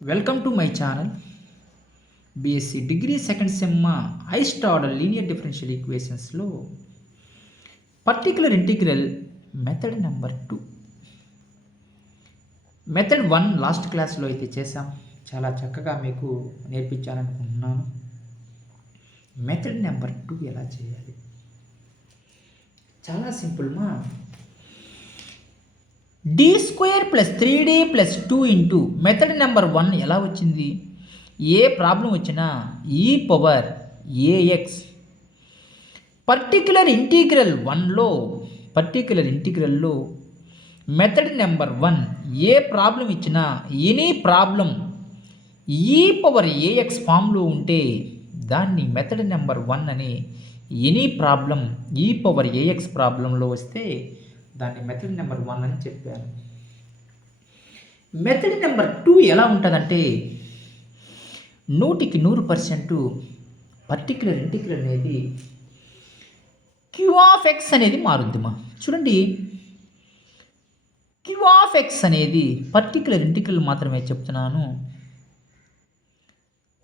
Welcome to my channel. BSc degree second sem highest order linear differential ఈక్వేషన్స్లో particular integral method number 2. Method 1 last క్లాస్లో అయితే చేసాం. చాలా చక్కగా మీకు నేర్పించాలనుకుంటున్నాను. మెథడ్ నెంబర్ 2 ఎలా చేయాలి? చాలా సింపుల్ మా. D square plus 3d plus 2 into method number 1 ఎలా వచ్చింది? ఏ ప్రాబ్లం వచ్చినా ఈ పవర్ ఏఎక్స్ పర్టిక్యులర్ ఇంటీగ్రల్లో మెథడ్ నెంబర్ 1 ఏ ప్రాబ్లం ఇచ్చినా any problem e power a x ఫామ్లో ఉంటే దాన్ని మెథడ్ నెంబర్ 1 అని, any problem e power a x ప్రాబ్లంలో వస్తే దాన్ని మెథడ్ నెంబర్ 1 అని చెప్పాను. మెథడ్ నెంబర్ 2 ఎలా ఉంటుందంటే 100% పర్టిక్యులర్ ఇంటిగ్రల్ అనేది క్యూ ఆఫ్ ఎక్స్ అనేది మారుద్దిమా. చూడండి, క్యూ ఆఫ్ ఎక్స్ అనేది పర్టిక్యులర్ ఇంటిగ్రల్ మాత్రమే చెప్తున్నాను.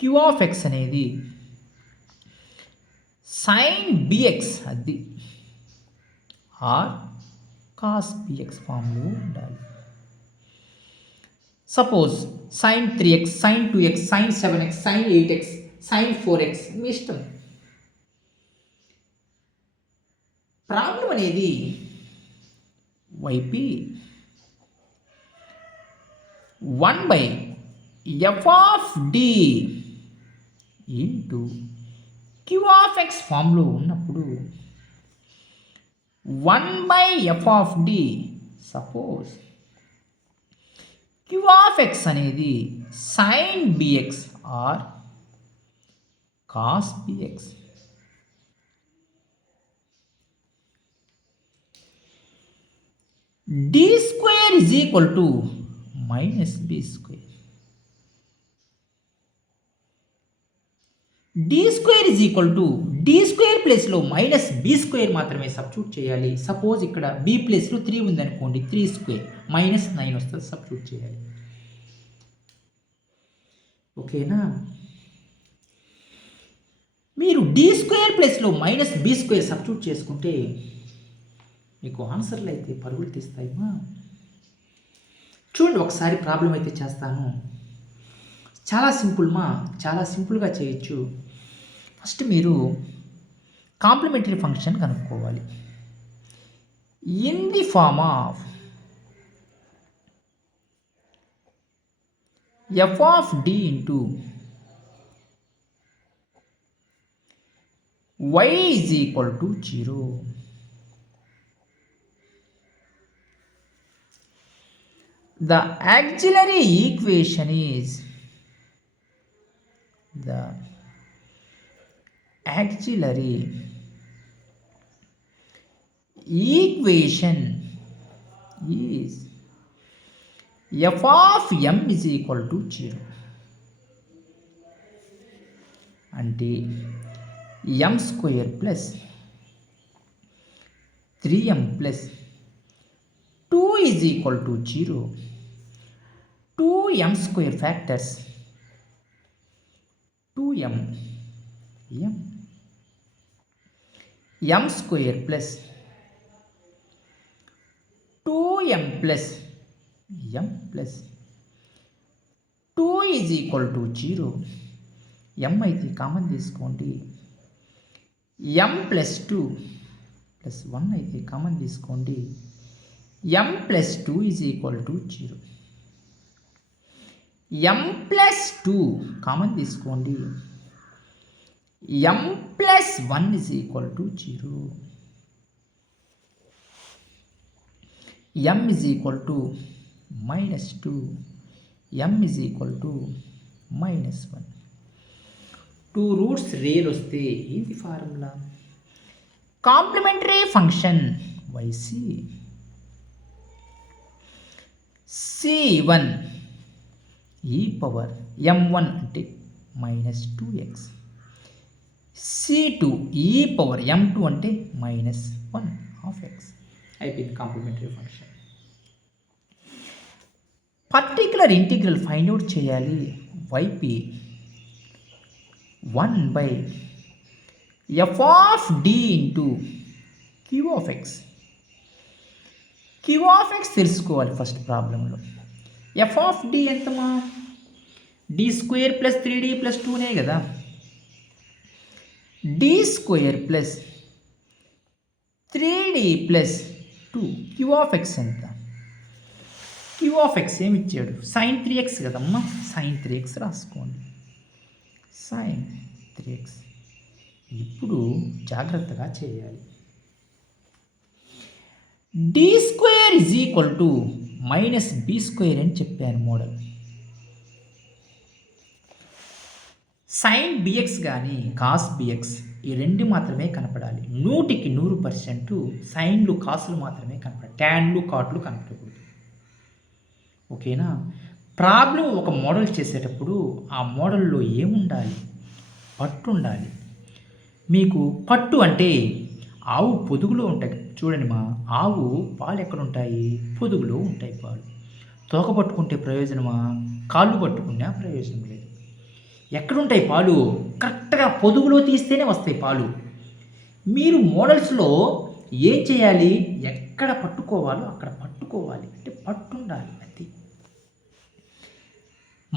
క్యూ ఆఫ్ ఎక్స్ అనేది సైన్ బిఎక్స్ అది ఆర్ కాస్ బిఎక్స్ ఫామ్లో ఉండాలి. Suppose sine 3x, sine 2x, sine 7x, sine 8x, sine 4x మీ ఇష్టం. ప్రాబ్లం అనేది y p 1/f of D into queue of x ఫామ్లో ఉన్నప్పుడు 1/f of D. Suppose Q of x అనేది sine b x or cos bx. D square is equal to minus b square. D square is equal to D square ప్లేస్లో minus b square మాత్రమే substitute చేయాలి. Suppose ఇక్కడ b ప్లేస్లో 3 ఉందనుకోండి, 3 square minus 9 వస్తుంది, substitute చేయాలి. ఓకేనా? మీరు డి స్క్వేర్ ప్లేస్లో మైనస్ బి స్క్వేర్ సబ్స్టిట్యూట్ చేసుకుంటే మీకు ఆన్సర్లు అయితే పరుగులు తీస్తాయిమా. చూడండి, ఒకసారి ప్రాబ్లం అయితే చేస్తాను. చాలా సింపుల్ మా, చాలా సింపుల్గా చేయొచ్చు. ఫస్ట్ మీరు కాంప్లిమెంటరీ ఫంక్షన్ కనుక్కోవాలి. In the form of f of D into y is equal to 0. The auxiliary equation is f of m is equal to 0. అంటే m square plus 3m plus 2 is equal to 0. 2m square factors 2m m square plus 2m plus m plus 2 is equal to 0. m అయితే common తీసుకోండి, m plus 2 plus 1 అయితే common తీసుకోండి, m plus 2 is equal to 0. m plus 2 common తీసుకోండి, m plus 1 is equal to 0. m is equal to minus 2, m is equal to minus 1. 2 roots real వస్తే ఇది formula. Complementary function yc c1 ఈ power m1 అంటే minus 2x, c2 ఈ power m2 అంటే minus 1 of x అయిపోయింది complementary function. Particular integral find out చేయాలి. Y p 1 by f of D into queue of x. Q of x తెలుసుకోవాలి first ప్రాబ్లంలో. F of d ఎంతమా? D square plus 3d plus 2నే కదా. D square plus 3d plus 2. Q of x ఎంత? Q of x ఏమి ఇచ్చాడు? sin 3x కదమ్మా. sin 3x రాసుకోండి. sin 3x. ఇప్పుడు జాగ్రత్తగా చేయాలి. D square is equal to minus b square అని చెప్పాను మోడల్. sin bx కానీ cos bx ఈ రెండు మాత్రమే కనపడాలి. 100% సైన్లు కాసులు మాత్రమే కనపడాలి. ట్యాన్లు కాట్లు కనపడకూడదు. ఓకేనా? ప్రాబ్లం ఒక మోడల్ చేసేటప్పుడు ఆ మోడల్లో ఏముండాలి? పట్టు ఉండాలి. మీకు పట్టు అంటే ఆవు పొదుగులో ఉంటాయి. చూడండి మా ఆవు పాలు ఎక్కడ ఉంటాయి? పొదుగులో ఉంటాయి పాలు. తోక పట్టుకుంటే ప్రయోజనమా? కాళ్ళు పట్టుకున్నా ప్రయోజనం లేదు. ఎక్కడుంటాయి పాలు? కరెక్ట్గా పొదుగులో తీస్తేనే వస్తాయి పాలు. మీరు మోడల్స్లో ఏం చేయాలి? ఎక్కడ పట్టుకోవాలో అక్కడ పట్టుకోవాలి. అంటే పట్టు ఉండాలి. అది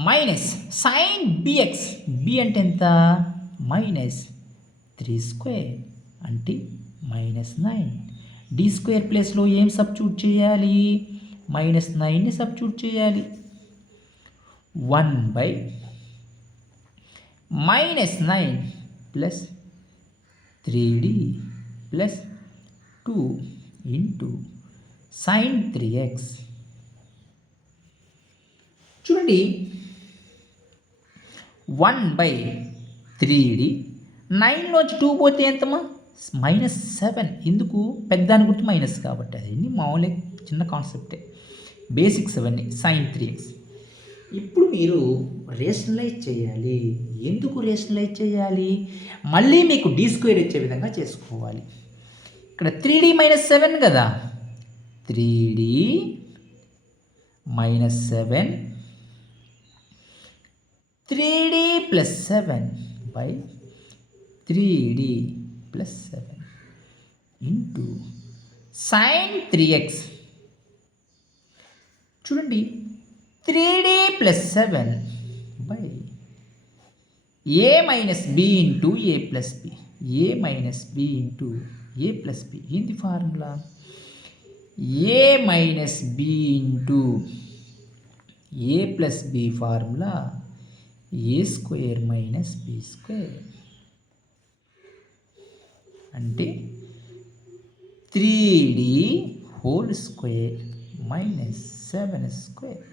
మైనస్ sin bx. బి అంటే ఎంత? మైనస్ 3 స్క్వేర్ అంటే మైనస్ 9. డి స్క్వేర్ ప్లేస్లో ఏం సబ్స్టిట్యూట్ చేయాలి? మైనస్ 9ని సబ్స్టిట్యూట్ చేయాలి. 1 by minus 9 plus 3d plus 2 into sin 3x. చూడండి 1 బై 3d 9లోంచి 2 పోతే ఎంతమా? మైనస్ 7. ఎందుకు? పెద్దాని గుర్తు మైనస్ కాబట్టి. అది మామూలే, చిన్న కాన్సెప్టే, బేసిక్స్ అవన్నీ. sin 3x. ఇప్పుడు మీరు రేషనలైజ్ చేయాలి. ఎందుకు రేషనలైజ్ చేయాలి? మళ్ళీ మీకు డి స్క్వేర్ వచ్చే విధంగా చేసుకోవాలి. ఇక్కడ 3d మైనస్ 7 కదా. 3d minus 7 3d plus 7 by 3d plus 7 into sin 3x. చూడండి 3d plus 7 by a minus b into a plus b. A minus b into a plus b. ఏంటి formula? A minus b into a plus b formula a square minus b square. అంటే 3d whole square minus 7 square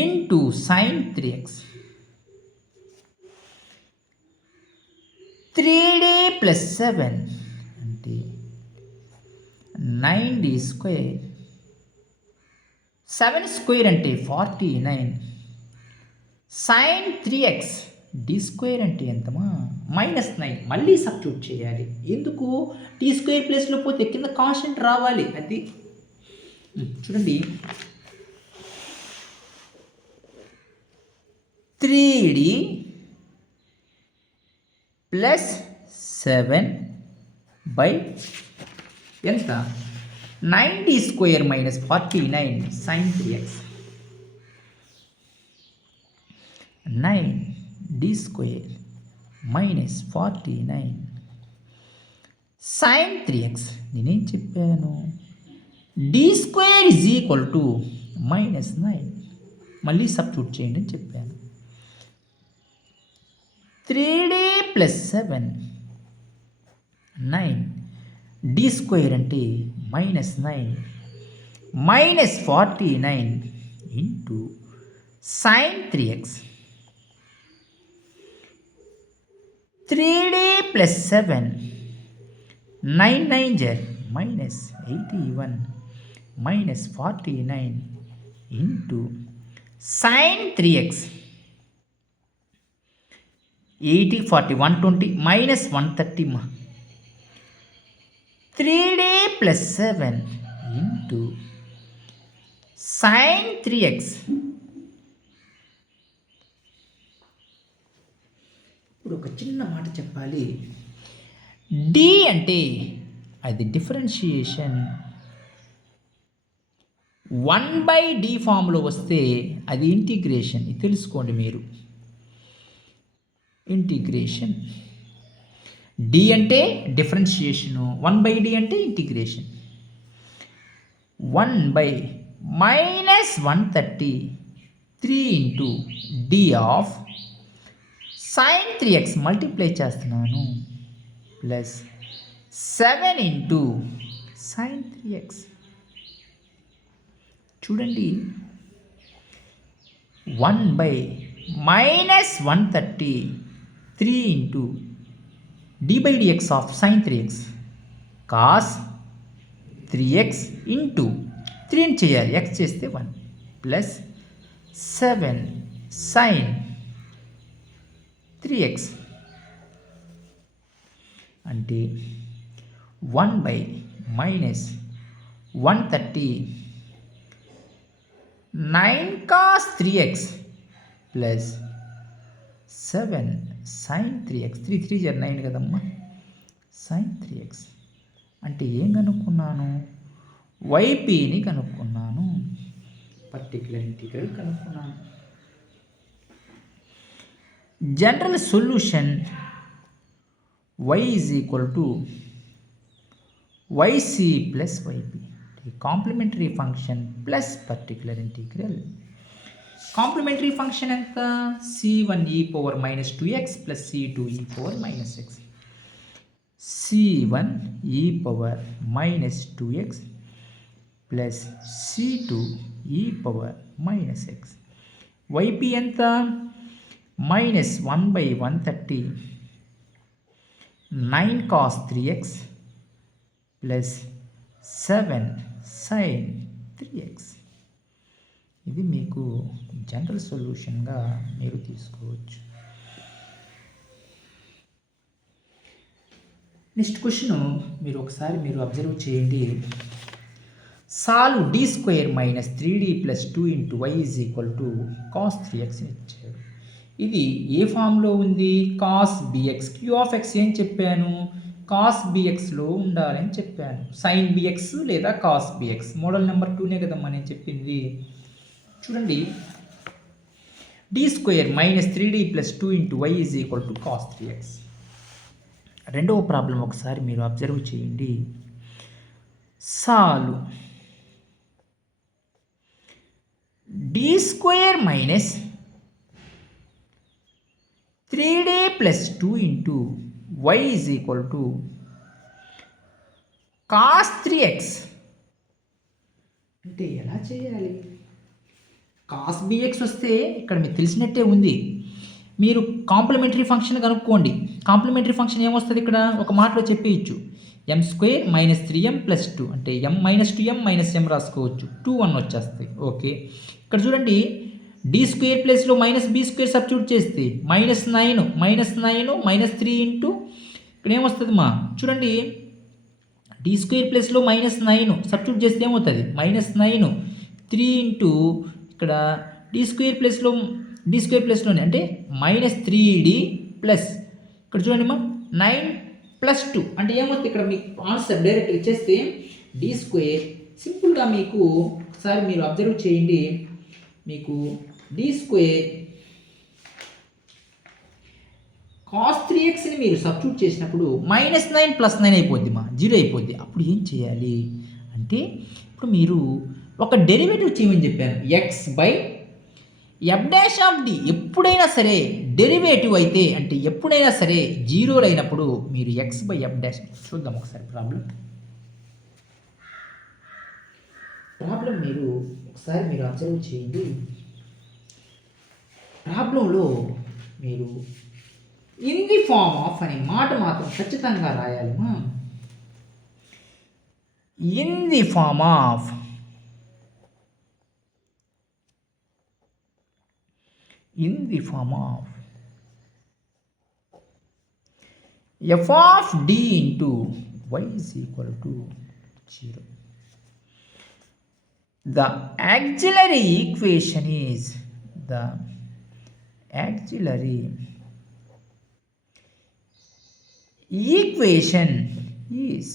into sin 3x. 3d plus 7 అంటే 9d square. 7 square అంటే 49. sin 3x d square అంటే ఎంతమా? Minus 9. మళ్ళీ substitute చేయాలి. ఎందుకు? Tea square ప్లేస్లో పోతే కింద కాన్స్టెంట్ రావాలి. అది చూడండి 3d ప్లస్ 7 బై ఎంత? 9d square minus 49 sin 3x. 9d square minus 49 sin 3x. నేనేం చెప్పాను? D square is equal to minus 9. మళ్ళీ సబ్స్టిట్యూట్ చేయండి అని చెప్పాను. 3d ప్లస్ 7 9 డి స్క్వేర్ అంటే minus 9 minus 49 into sin 3x. 3d plus 7 9 9 జర్ minus 81 minus 49 into sin 3x. 80 40 120 minus 130 3d plus 7 into sin 3x. ఇప్పుడు ఒక చిన్న మాట చెప్పాలి. డి అంటే అది డిఫరెన్షియేషన్. 1/d ఫామ్లో వస్తే అది ఇంటిగ్రేషన్. ఇది తెలుసుకోండి మీరు. ఇంటిగ్రేషన్. డి అంటే డిఫరెన్షియేషను, 1/d అంటే integration. 1 - 130 3 into d of sin 3x multiply చేస్తున్నాను ప్లస్ 7 ఇంటూ sin 3x. చూడండి, 1/-130 3 into d/dx of sin 3x cos 3x into 3ని చేయాలి, x చేస్తే 1 ప్లస్ 7 sin 3x అంటే 1/-130 9 cos 3x plus 7 sin 3x. 3 3 9 కదమ్మా, sin 3x అంటే ఏం కనుక్కున్నాను? వైపీని కనుక్కున్నాను, పర్టిక్యులర్ ఇంటిగ్రల్ కనుక్కున్నాను. General solution y is equal to yc plus yp. Complementary function plus particular integral. Complementary function ఎంత? c1e power minus 2x plus c2e power minus x. c1e power minus 2x plus c2e power minus x. yp ఎంత? minus 1/130 9 cos 3x plus 7 sin 3x. ఇది మీకు general సొల్యూషన్గా మీరు తీసుకోవచ్చు. Next question మీరు ఒకసారి observe చేయండి. Solve d² - 3d + 2 × y = cos 3x ఇచ్చాడు. ఇది ఏ ఫామ్లో ఉంది? cos bx. q of x ఏం చెప్పాను? cos bxలో ఉండాలని చెప్పాను. sin bx లేదా cos bx. మోడల్ నెంబర్ 2నే కదమ్మా నేను చెప్పింది. చూడండి, d² - 3d + 2 × y = cos 3x. రెండవ ప్రాబ్లం ఒకసారి మీరు అబ్జర్వ్ చేయండి. Solve d² - 3d + 2 × y = cos 3x అంటే ఎలా చేయాలి? cos bx వస్తే ఇక్కడ మీకు తెలిసినట్టే ఉంది. మీరు కాంప్లిమెంటరీ ఫంక్షన్ కనుక్కోండి. కాంప్లిమెంటరీ ఫంక్షన్ ఏమొస్తుంది? ఇక్కడ ఒక మాటలో చెప్పేయచ్చు. m² - 3m + 2 అంటే m - 2m - m రాసుకోవచ్చు. 2 1 వచ్చేస్తాయి. ఓకే, ఇక్కడ చూడండి, d² ప్లేస్లో -b² సబ్స్టిట్యూట్ చేస్తే -9 -3 ఇంటూ ఇక్కడ ఏమొస్తుంది మా? చూడండి, d² ప్లేస్లో -9 సబ్స్టిట్యూట్ చేస్తే ఏమవుతుంది? -9 3 ఇంటూ ఇక్కడ d² ప్లేస్లోనే అంటే -3d ప్లస్ ఇక్కడ చూడండి మా 9 + 2 అంటే ఏమవుతుంది? ఇక్కడ మీకు ఆన్సర్ డైరెక్ట్ ఇచ్చేస్తే d² సింపుల్గా మీకు ఒకసారి మీరు అబ్జర్వ్ చేయండి. మీకు d² cos 3xని మీరు సబ్స్టిట్యూట్ చేసినప్పుడు -9 + 9 అయిపోద్ది మా, 0 అయిపోద్ది. అప్పుడు ఏం చేయాలి అంటే, ఇప్పుడు మీరు ఒక డెరివేటివ్ చేయమని చెప్పాను. x/f' ఎప్పుడైనా సరే డెరివేటివ్ అయితే అంటే ఎప్పుడైనా సరే 0 అయినప్పుడు మీరు x/f'. చూద్దాం ఒకసారి ప్రాబ్లం మీరు ఒకసారి అబ్జర్వ్ చేయండి. ప్రాబ్లంలో మీరు ఇన్ ది ఫార్మ్ ఆఫ్ అనే మాట మాత్రం ఖచ్చితంగా రాయాలి. In the form of f of d into y is equal to 0. The auxiliary equation is the auxiliary equation is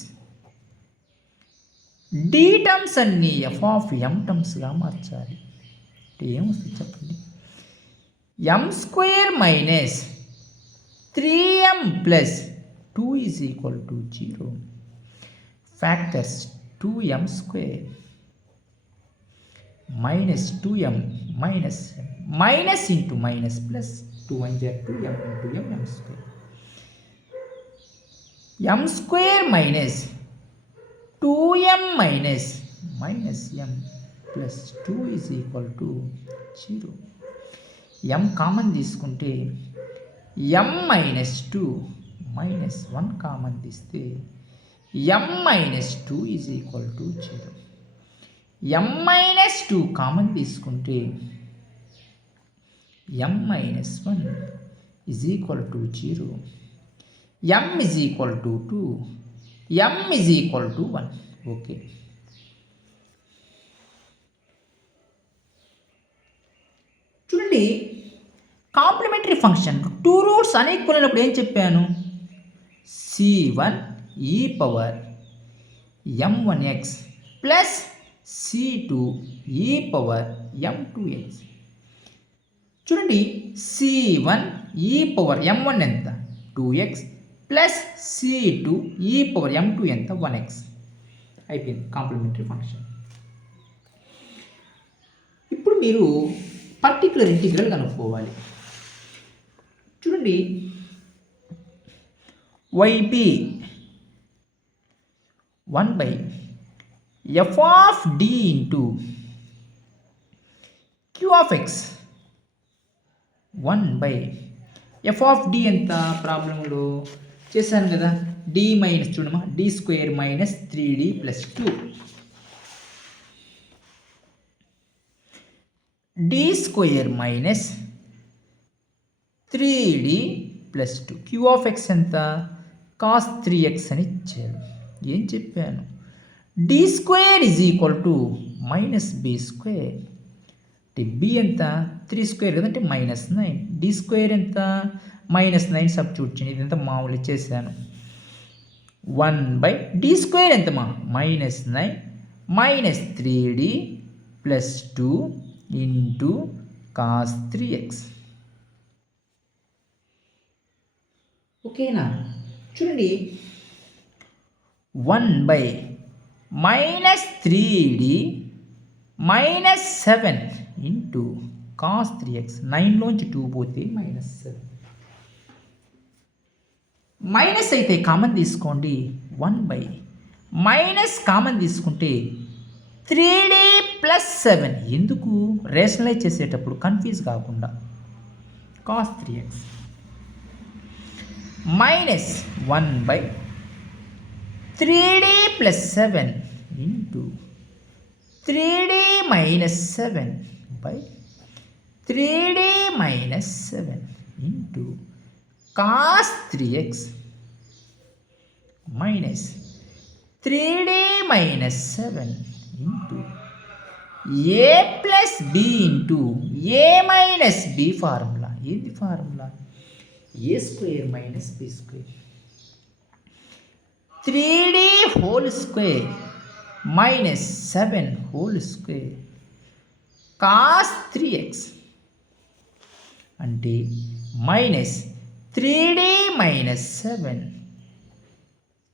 d terms అన్ని ఎఫ్ ఆఫ్ ఎం టర్మ్స్గా మార్చాలి. అంటే ఏమొస్తుంది చెప్పండి. M square minus 3m plus 2 is equal to 0. Factors 2m స్క్వేర్ minus 2m minus minus into minus plus 2 1 j 2m into m square. M square minus 2m minus minus m plus 2 is equal to 0. m common తీసుకుంటే m minus 2 minus 1 common తీస్తే m minus 2 is equal to 0. m minus 2 common తీసుకుంటే m minus 1 is equal to 0. m is equal to 2. m is equal to 1. Okay. చూడండి, complementary function 2 roots unequal అయినప్పుడు ఏం చెప్పాను? c1 e power m1x plus c2 e power m2x. చూడండి, c1 e power m1 ఎంత? 2x plus c2 e power m2 ఎంత? 1x. అయిపోయింది complementary function. ఇప్పుడు మీరు పర్టికులర్ ఇంటిగ్రల్ కనుక్కోవాలి. చూడండి, yp 1 by f of d into q of x 1 by f of d ఎంత ప్రాబ్లంలో చేశాను కదా, d మైనస్ చూడమా d square minus 3d plus 2 d square minus 3d plus 2 q of x ఎంత? cos 3x అని ఇచ్చాడు. ఏం చెప్పాను? d స్క్వేర్ is equal to minus b square. అంటే బి ఎంత? 3 స్క్వేర్ కదా, అంటే మైనస్ 9. డి స్క్వేర్ ఎంత? మైనస్ 9 సబ్స్టిట్యూట్ చేయండి. ఇదంతా మామూలు ఇచ్చేసాను. 1 బై డి స్క్వేర్ ఎంత మా? Minus 9 minus 3d plus 2 into cos 3x. ఓకేనా? చూడండి, 1 by minus 3d minus 7 into cos 3x. 9లోంచి 2 పోతే మైనస్ 7. మైనస్ అయితే కామన్ తీసుకోండి. 1 బై మైనస్ కామన్ తీసుకుంటే 3d ప్లస్ 7. ఎందుకు? రేషనలైజ్ చేసేటప్పుడు కన్ఫ్యూజ్ కాకుండా. Cos 3x minus 1 by 3d plus 7 into 3d minus 7 by 3d minus 7 into cos 3x minus 3d minus 7 into a plus b into a minus b formula. ఏంది formula? A square minus b square. 3d whole square minus 7 whole square cos 3x అంటే minus 3d minus 7.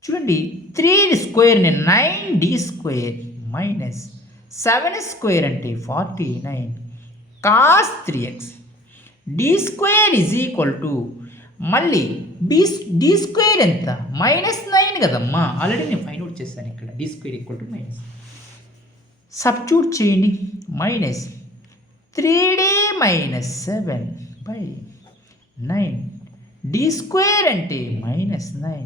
చూడండి, 3 స్క్వేర్ని 9d square minus 7 square అంటే 49 cos 3x. D square is equal to మళ్ళీ d square ఎంత? Minus 9 కదమ్మా. Already నేను find out చేశాను ఇక్కడ. D square equal to minus. Substitute చేయండి. Minus 3d minus 7 by 9. D square అంటే minus 9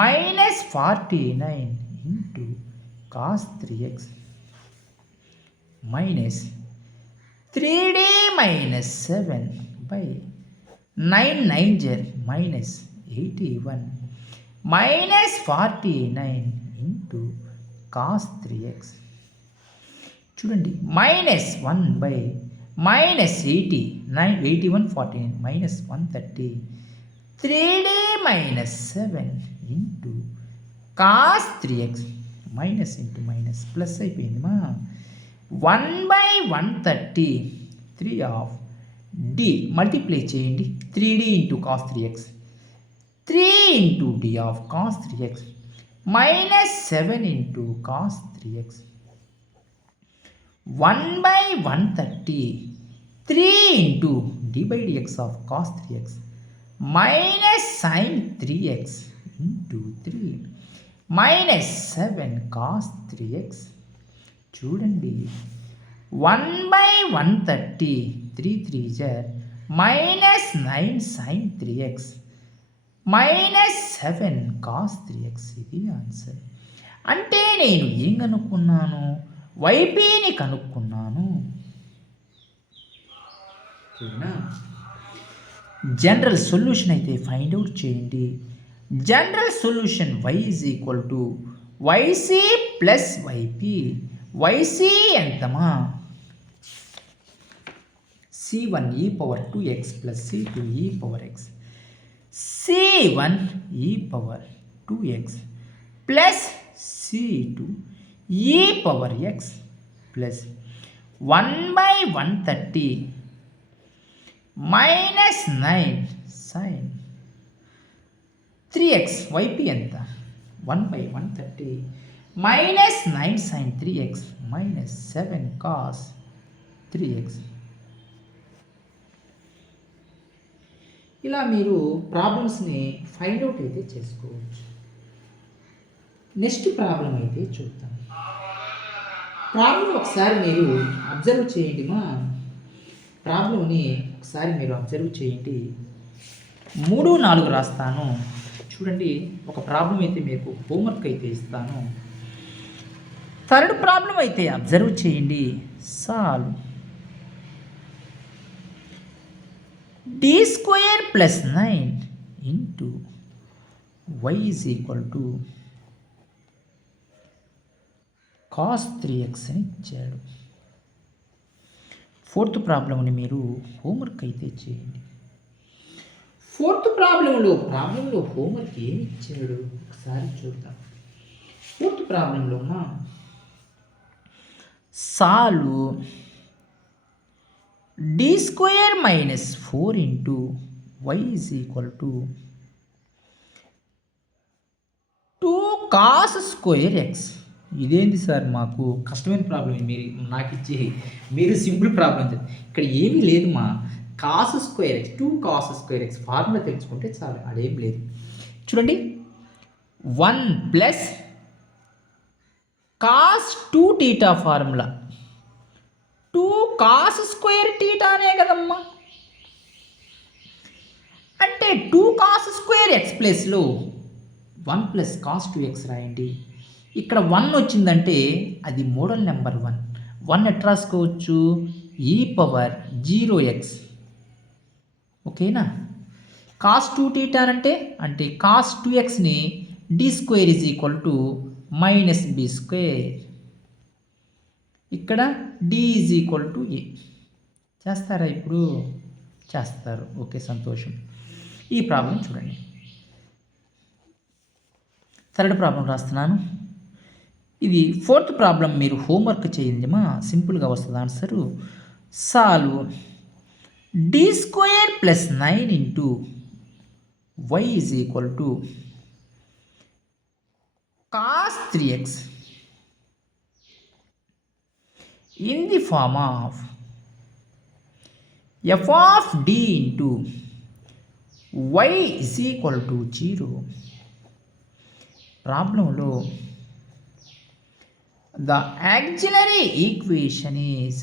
minus 49 into cos 3x minus 3d minus 7 by 9 9 జర్ minus 81 minus 49 into cos 3x. చూడండి -1/-80 81 49 -130 3d -7 into cos 3x minus into minus plus అయిపోయింది మా 1/130 3 of d multiply చేయండి 3d into cos 3x 3 into d of cos 3x minus 7 into cos 3x 1/130 3 into d by dx of cos 3x minus sine 3x into 3 minus 7 cos 3x చూడండి 1/130 3 3 జర్ minus 9 sine 3x minus 7 cos 3x ఇది answer. అంటే నేను ఏం కనుక్కున్నాను? వైపీని కనుక్కున్నాను. General solution అయితే ఫైండ్ అవుట్ చేయండి. General solution y is equal to y c plus y p. Y c ఎంతమా? c1 e power 2x plus c2 e power x c1 e power 2x plus c2 e power x plus 1/130 minus 9 sine 3x y p ఎంత? 1/130 minus 9 sine 3x minus 7 cos 3x. ఇలా మీరు ప్రాబ్లమ్స్ని find out అయితే చేసుకోవచ్చు. Next problem అయితే చూద్దాం. Problem ఒకసారి మీరు అబ్జర్వ్ చేయండి మా. ప్రాబ్లంని ఒకసారి మీరు అబ్జర్వ్ చేయండి. 3, 4 రాస్తాను చూడండి. ఒక ప్రాబ్లం అయితే మీకు హోంవర్క్ అయితే ఇస్తాను. థర్డ్ ప్రాబ్లం అయితే అబ్జర్వ్ చేయండి. Solve d square plus 9 into y is equal to cos 3x అని ఇచ్చాడు. ఫోర్త్ ప్రాబ్లంని మీరు హోంవర్క్ అయితే చేయండి. ఫోర్త్ ప్రాబ్లంలో హోంవర్క్ ఏమి ఇచ్చాడు ఒకసారి చూద్దాం. ఫోర్త్ ప్రాబ్లంలో solve d square minus 4 into y is equal to 2 cos square X. ఇదేంటి సార్ మాకు కష్టమైన ప్రాబ్లం మీరు నాకు ఇచ్చి మీరు సింపుల్ ప్రాబ్లం ఇక్కడ ఏమీ లేదు మా. Cos square x 2 cos square x formula తెలుసుకుంటే చాలు, అదేం లేదు. చూడండి 1 plus cos 2 theta formula 2 cos square టీటానే కదమ్మా. అంటే 2 కాస్ స్క్వేర్ ఎక్స్ ప్లేస్లో 1 ప్లస్ కాస్ 2x రాయండి. ఇక్కడ 1 వచ్చిందంటే అది మోడల్ నెంబర్ 1. 1 ఎట్లా రాసుకోవచ్చు? ఈ పవర్ 0x. ఓకేనా? కాస్ 2 టీటా అంటే కాస్ 2xని d square is equal to minus b square. ఇక్కడ d is equal to a. చేస్తారా ఇప్పుడు? చేస్తారు. ఓకే, సంతోషం. ఈ ప్రాబ్లం చూడండి. థర్డ్ ప్రాబ్లం రాస్తున్నాను. ఇది ఫోర్త్ ప్రాబ్లం మీరు హోంవర్క్ చేయండి మా. సింపుల్గా వస్తుంది answer. Solve d square plus 9 into y is equal to cos 3x in the form of f of D into y is equal to 0. ప్రాబ్లంలో the auxiliary equation is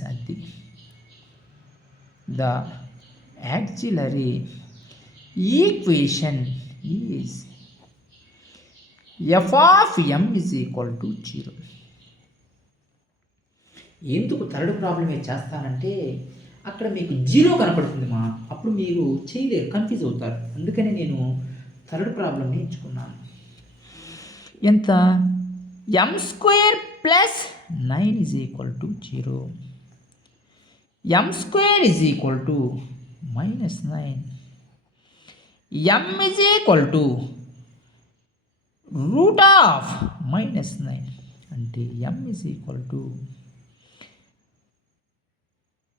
the auxiliary equation is f of m is equal to 0. ఎందుకు third ప్రాబ్లమే చేస్తానంటే అక్కడ మీకు 0 కనపడుతుంది మా. అప్పుడు మీరు చేయలేరు, కన్ఫ్యూజ్ అవుతారు. అందుకని నేను థర్డ్ ప్రాబ్లమ్ని ఎంచుకున్నాను. ఎంత? m square plus 9 is equal to 0. M square is equal to minus 9. M is equal to root of minus 9. అంటే M is equal to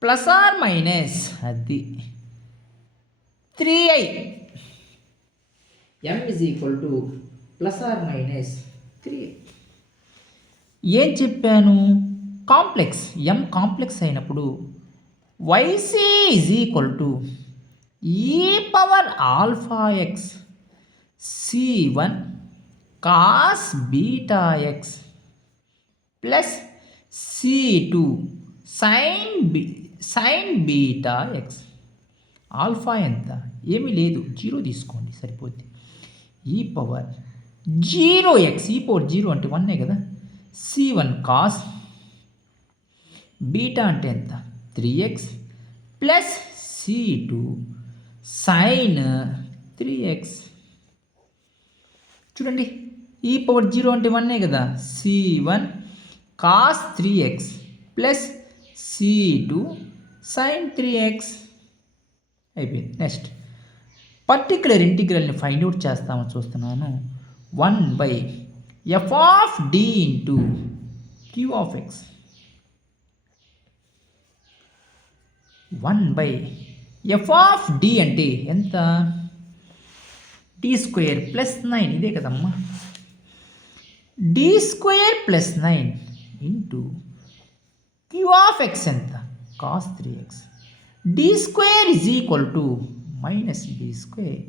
plus or minus అది 3i. M is equal to plus or minus 3i. ఏం చెప్పాను? Complex M complex అయినప్పుడు yc is equal to e power alpha x c1 cos beta x plus c2 sin beta x. Alpha ఎంత? ఏమీ లేదు, 0 తీసుకోండి సరిపోద్ది. ఈ పవర్ 0x, ఈ పవర్ 0 అంటే 1 కదా. c1 cos బీటా అంటే ఎంత? 3x plus c2 sin 3x. చూడండి, ఈ పవర్ 0 అంటే 1 కదా. c1 cos 3x plus c2 sin 3x అయిపోయింది. నెక్స్ట్ పర్టికులర్ ఇంటిగ్రల్ని ఫైండ్ అవుట్ చేస్తామని చూస్తున్నాను. 1/f of d into q of x. 1/f of d అంటే ఎంత? d స్క్వేర్ ప్లస్ 9, ఇదే కదమ్మా. d square plus 9 into q of x ఎంత? cos 3x. d స్క్వేర్ is equal to minus b square.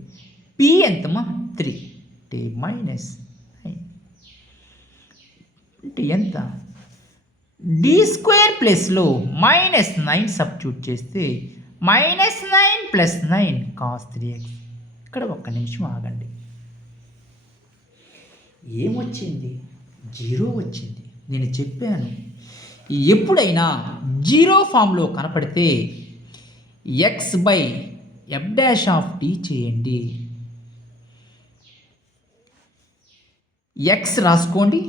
p ఎంతమ్మా? 3 అంటే మైనస్ 9 అంటే ఎంత? d స్క్వేర్ ప్లస్లో మైనస్ 9 సబ్స్టిట్యూట్ చేస్తే మైనస్ 9 ప్లస్ 9 cos 3x. ఇక్కడ ఒక్క నిమిషం ఆగండి. ఏమొచ్చింది? 0 వచ్చింది. నేను చెప్పాను, ఎప్పుడైనా 0 ఫామ్లో కనపడితే x/f డాష్ ఆఫ్ d చేయండి. x రాసుకోండి,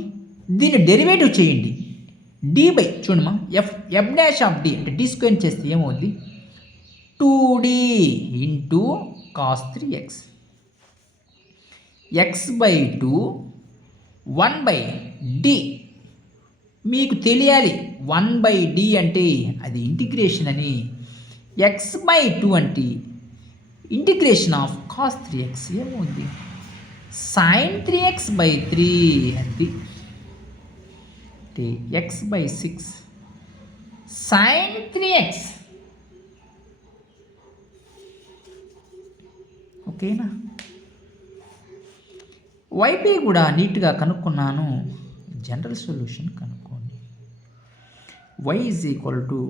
దీన్ని డెరివేటివ్ చేయండి. d చూడమ్మా, f డాష్ ఆఫ్ d అంటే d స్క్వేర్ చేస్తే ఏమవుద్ది? 2d into cos 3x. x/2 1/d. మీకు తెలియాలి 1/d అంటే అది ఇంటిగ్రేషన్ అని. x/2 అంటే ఇంటిగ్రేషన్ ఆఫ్ cos 3x ఏమవుద్ది? sin 3x/3 అది. అంటే x/6 sin 3x. ఓకేనా? వైపీ కూడా నీట్గా కనుక్కున్నాను. జనరల్ సొల్యూషన్ కనుక్కోండి. y is equal to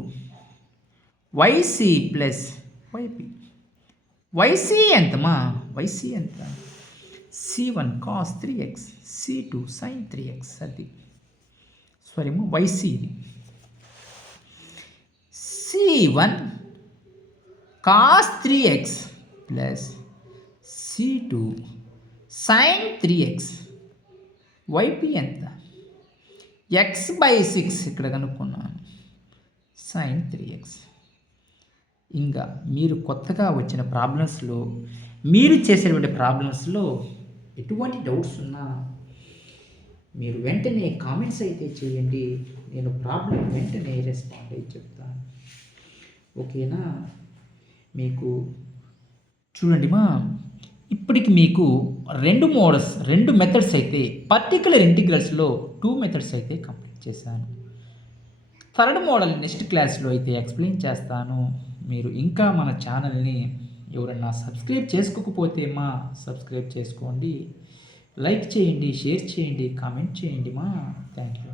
yc plus yp. yc ఎంతమా? yc ఎంత? c1 cos 3x c2 sin 3x అది. సారీ అమ్మా, yc ఇది. c1 cos 3x plus c2 sin 3x. yp ఎంత? x/6 ఇక్కడ కనుక్కున్నాను, sin 3x. ఇంకా మీరు కొత్తగా వచ్చిన ప్రాబ్లమ్స్లో, మీరు చేసేటువంటి ప్రాబ్లమ్స్లో ఎటువంటి డౌట్స్ ఉన్నా మీరు వెంటనే కామెంట్స్ అయితే చేయండి. నేను ప్రాబ్లం వెంటనే రెస్పాండ్ అయ్యి చెప్తాను. ఓకేనా? మీకు చూడండి మా, ఇప్పటికి మీకు 2 మెథడ్స్ అయితే, పర్టికులర్ ఇంటిగ్రల్స్లో 2 మెథడ్స్ అయితే కంప్లీట్ చేశాను. 3rd మోడల్ నెక్స్ట్ క్లాస్లో అయితే ఎక్స్ప్లెయిన్ చేస్తాను. మీరు ఇంకా మన ఛానల్ని ఎవరన్నా సబ్స్క్రైబ్ చేసుకోకపోతే సబ్స్క్రైబ్ చేసుకోండి, లైక్ చేయండి, షేర్ చేయండి, కామెంట్ చేయండి థ్యాంక్ యూ.